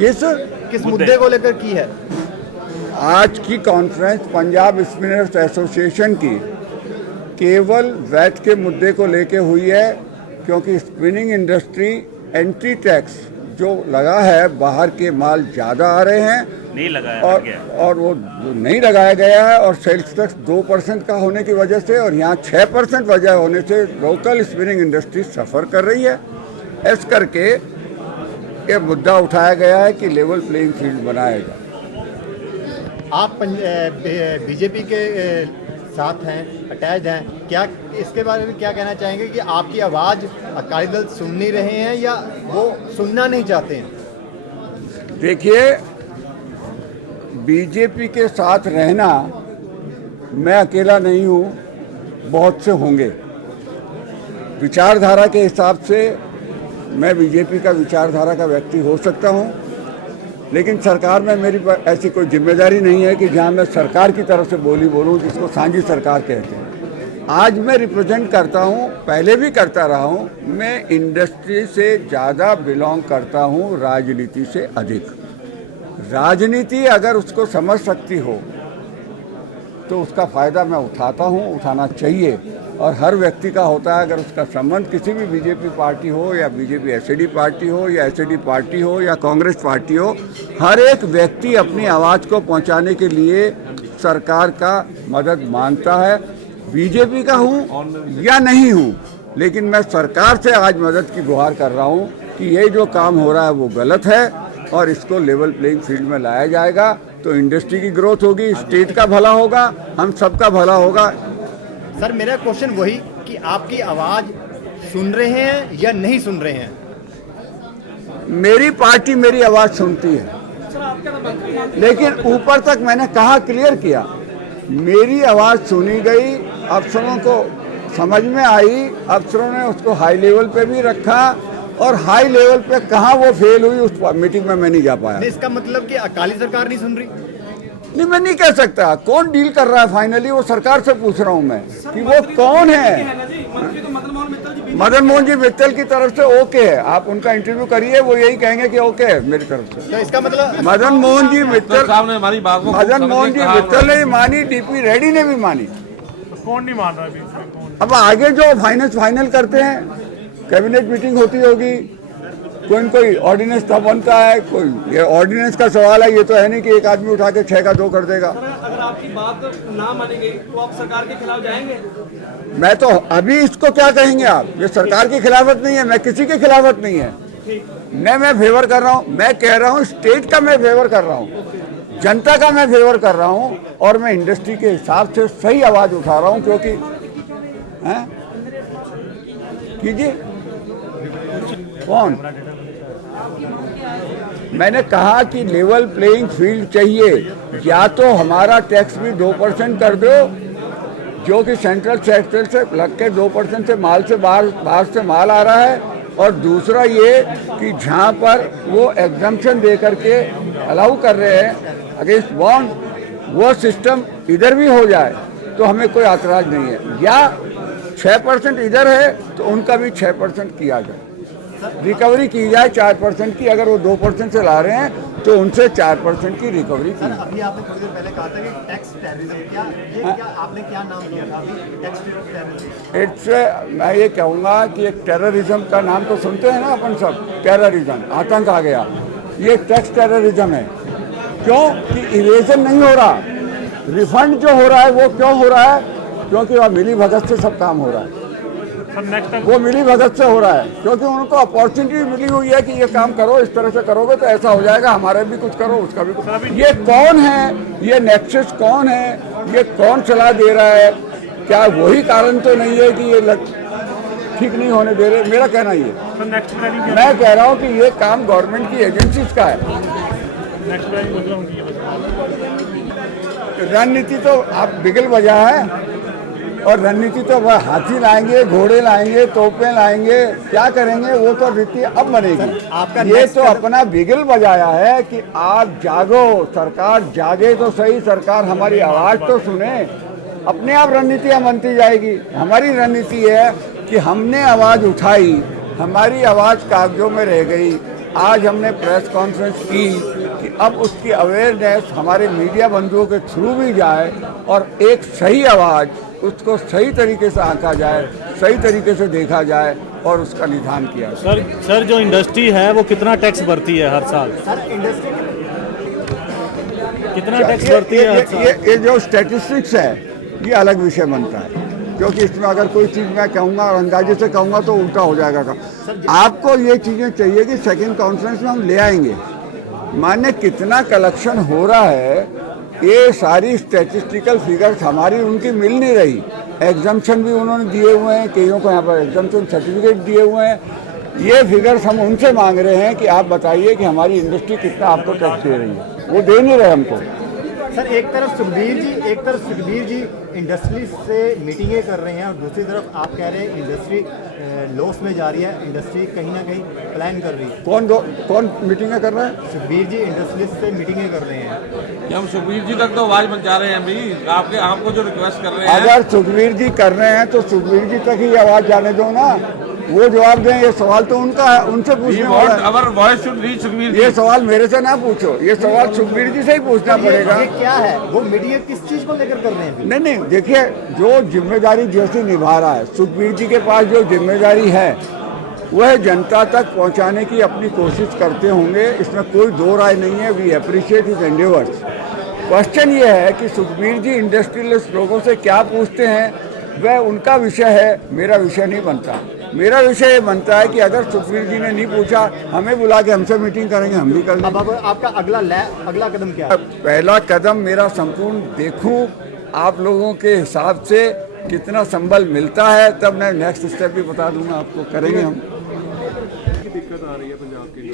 किस मुद्दे को लेकर की है? आज की कॉन्फ्रेंस पंजाब स्पिनर्स एसोसिएशन की केवल वैट के मुद्दे को लेके हुई है, क्योंकि स्पिनिंग इंडस्ट्री एंट्री टैक्स जो लगा है, बाहर के माल ज़्यादा आ रहे हैं, नहीं लगाया और वो नहीं लगाया गया है, और सेल्स टैक्स 2% का होने की वजह से और यहाँ 6% वजह होने से लोकल स्पिनिंग इंडस्ट्री सफ़र कर रही है। इस करके ये मुद्दा उठाया गया है कि लेवल प्लेइंग फील्ड बनाया जाए। आप बीजेपी के साथ हैं, अटैच हैं, क्या इसके बारे में क्या कहना चाहेंगे कि आपकी आवाज़ अकाली दल सुन नहीं रहे हैं या वो सुनना नहीं चाहते हैं? देखिए, बीजेपी के साथ रहना, मैं अकेला नहीं हूँ, बहुत से होंगे। विचारधारा के हिसाब से मैं बीजेपी का विचारधारा का व्यक्ति हो सकता हूँ, लेकिन सरकार में मेरी ऐसी कोई जिम्मेदारी नहीं है कि जहाँ मैं सरकार की तरफ से बोली बोलूँ, जिसको सांझी सरकार कहते हैं। आज मैं रिप्रेजेंट करता हूँ, पहले भी करता रहा हूँ, मैं इंडस्ट्री से ज़्यादा बिलोंग करता हूँ, राजनीति से अधिक। राजनीति अगर उसको समझ सकती हो तो उसका फ़ायदा मैं उठाता हूँ, उठाना चाहिए, और हर व्यक्ति का होता है। अगर उसका संबंध किसी भी बीजेपी पार्टी हो या बीजेपी एसएडी पार्टी हो या एसएडी पार्टी हो या कांग्रेस पार्टी हो, हर एक व्यक्ति अपनी आवाज़ को पहुंचाने के लिए सरकार का मदद मांगता है। बीजेपी का हूं या नहीं हूं, लेकिन मैं सरकार से आज मदद की गुहार कर रहा हूं कि ये जो काम हो रहा है वो गलत है, और इसको लेवल प्लेइंग फील्ड में लाया जाएगा तो इंडस्ट्री की ग्रोथ होगी, स्टेट का भला होगा, हम सबका भला होगा। सर, मेरा क्वेश्चन वही कि आपकी आवाज़ सुन रहे हैं या नहीं सुन रहे हैं? मेरी पार्टी मेरी आवाज़ सुनती है, लेकिन ऊपर तक मैंने कहा, क्लियर किया, मेरी आवाज़ सुनी गई, अफसरों को समझ में आई, अफसरों ने उसको हाई लेवल पे भी रखा, और हाई लेवल पे कहाँ वो फेल हुई उस मीटिंग में मैं नहीं जा पाया। इसका मतलब कि अकाली सरकार नहीं सुन रही? नहीं, मैं नहीं कह सकता कौन डील कर रहा है फाइनली, वो सरकार से पूछ रहा हूँ मैं कि वो कौन है। मदन मोहन जी मित्तल की तरफ से ओके है, आप उनका इंटरव्यू करिए, वो यही कहेंगे कि ओके है मेरी तरफ से। तो इसका मतलब मदन मोहन जी मित्तल ने भी मानी, डीपी रेड्डी ने भी मानी, कौन नहीं मान रहा? अब आगे जो फाइनल करते हैं, कैबिनेट मीटिंग होती होगी, कोई ऑर्डिनेंस तब बनता है, कोई ये ऑर्डिनेंस का सवाल है, ये तो है नहीं कि एक आदमी उठा के 6 का 2 कर देगा। अगर आपकी बात ना मानी गई तो आप सरकार के खिलाफ जाएंगे? मैं तो अभी इसको क्या कहेंगे आप, ये सरकार की खिलाफत नहीं है, मैं किसी की खिलाफत नहीं है, मैं फेवर कर रहा हूँ, मैं कह रहा हूँ स्टेट का मैं फेवर कर रहा हूँ, जनता का मैं फेवर कर रहा हूँ, और मैं इंडस्ट्री के हिसाब से सही आवाज़ उठा रहा हूँ, क्योंकि कीजिए कौन, मैंने कहा कि लेवल प्लेइंग फील्ड चाहिए, या तो हमारा टैक्स भी 2% कर दो, जो कि सेंट्रल सेक्टर से लग के 2% से माल से बाहर से माल आ रहा है, और दूसरा ये कि जहाँ पर वो एग्जम्पशन दे करके अलाउ कर रहे हैं अगेंस्ट बॉन्ड, वो सिस्टम इधर भी हो जाए तो हमें कोई एतराज़ नहीं है, या 6% इधर है तो उनका भी 6% किया जाए, रिकवरी की जाए 4% की। अगर वो 2% से ला रहे हैं तो उनसे 4% की रिकवरी की। अभी आपने थोड़ी देर पहले कहा था कि टैक्स टेररिज्म, क्या आपने क्या नाम दिया था अभी? Tax terrorism. मैं ये कहूँगा कि एक टेररिज्म का नाम तो सुनते हैं ना अपन सब, टेररिज्म, आतंक आ गया, ये टैक्स टेररिज्म है। क्यों कि इवेजन नहीं हो रहा, रिफंड जो हो रहा है वो क्यों हो रहा है? क्योंकि वह मिली भगत से सब काम हो रहा है, वो मिली भगत से हो रहा है, क्योंकि उनको अपॉर्चुनिटी मिली हुई है कि ये काम करो, इस तरह से करोगे तो ऐसा हो जाएगा, हमारे भी कुछ करो, उसका भी कुछ। ये कौन है, ये नेक्सस कौन है, ये कौन सलाह दे रहा है? क्या वही कारण तो नहीं है कि ये ठीक नहीं होने दे रहे? मेरा कहना ये, मैं कह रहा हूँ कि ये काम गवर्नमेंट की एजेंसीज का है। रणनीति तो आप बिगल बजा है, और रणनीति तो वह हाथी लाएंगे, घोड़े लाएंगे, तोपें लाएंगे, क्या करेंगे, वो तो नीति अब बनेगी। ये तो अपना बिगल बजाया है कि आप जागो, सरकार जागे तो सही, सरकार हमारी आवाज़ तो सुने, अपने आप रणनीतियाँ बनती जाएगी। हमारी रणनीति है कि हमने आवाज़ उठाई, हमारी आवाज़ कागजों में रह गई, आज हमने प्रेस कॉन्फ्रेंस की कि अब उसकी अवेयरनेस हमारे मीडिया बंधुओं के थ्रू भी जाए और एक सही आवाज़ उसको सही तरीके से आंका जाए, सही तरीके से देखा जाए और उसका निदान किया जाए। सर जो इंडस्ट्री है वो कितना टैक्स भरती है हर साल? सर इंडस्ट्री कितना टैक्स भरती है हर साल? ये जो स्टैटिस्टिक्स है ये अलग विषय बनता है, क्योंकि इसमें अगर कोई चीज़ मैं कहूँगा और अंदाजे से कहूँगा तो उल्टा हो जाएगा काम। आपको ये चीज़ें चाहिए कि सेकंड कॉन्फ्रेंस में हम ले आएंगे, माने कितना कलेक्शन हो रहा है, ये सारी स्टैटिस्टिकल फिगर्स हमारी उनकी मिल नहीं रही। एग्जम्पशन भी उन्होंने दिए हुए हैं, कईयों को यहाँ पर एग्जम्पशन सर्टिफिकेट दिए हुए हैं। ये फिगर्स हम उनसे मांग रहे हैं कि आप बताइए कि हमारी इंडस्ट्री कितना आपको टैक्स दे रही है, वो दे नहीं रहे हमको। सर एक तरफ सुखबीर जी इंडस्ट्री से मीटिंगें कर रहे हैं और दूसरी तरफ आप कह रहे हैं इंडस्ट्री लॉस में जा रही है, इंडस्ट्री कहीं ना कहीं प्लान कर रही है। कौन मीटिंगें कर रहा है? सुखबीर जी इंडस्ट्रियलिस्ट से मीटिंगें कर रहे हैं। कि हम सुखबीर जी तक तो आवाज पहुंचा रहे हैं अभी, आपको जो रिक्वेस्ट कर रहे हैं। अगर सुखबीर जी कर रहे हैं तो सुखबीर जी तक ही आवाज जाने दो ना, वो जवाब दें। ये सवाल तो उनका है, उनसे पूछने वाला है। अवर voice should reach Sukhbir ji. ये सवाल मेरे से ना पूछो, ये सवाल सुखबीर जी से ही पूछना पड़ेगा। ये क्या है, वो मीडिया किस चीज को लेकर कर रहे हैं? नहीं, देखिए जो जिम्मेदारी जैसी निभा रहा है सुखबीर जी के पास, जो जिम्मेदारी है वह जनता तक पहुंचाने की अपनी कोशिश करते होंगे, इसमें कोई दो राय नहीं है। We appreciate his endeavours. Question ये है कि सुखबीर जी इंडस्ट्रियलिस्ट लोगों से क्या पूछते हैं, वह उनका विषय है, मेरा विषय नहीं बनता। मेरा विषय ये बनता है कि अगर सुखबीर जी ने नहीं पूछा, हमें बुला के हमसे मीटिंग करेंगे, हम भी कर लेंगे। अब आपका अगला कदम क्या है? पहला कदम मेरा संपूर्ण देखूं आप लोगों के हिसाब से कितना संबल मिलता है, तब मैं नेक्स्ट स्टेप भी बता दूंगा आपको, करेंगे हम। दिक्कत आ रही है पंजाब के लिए।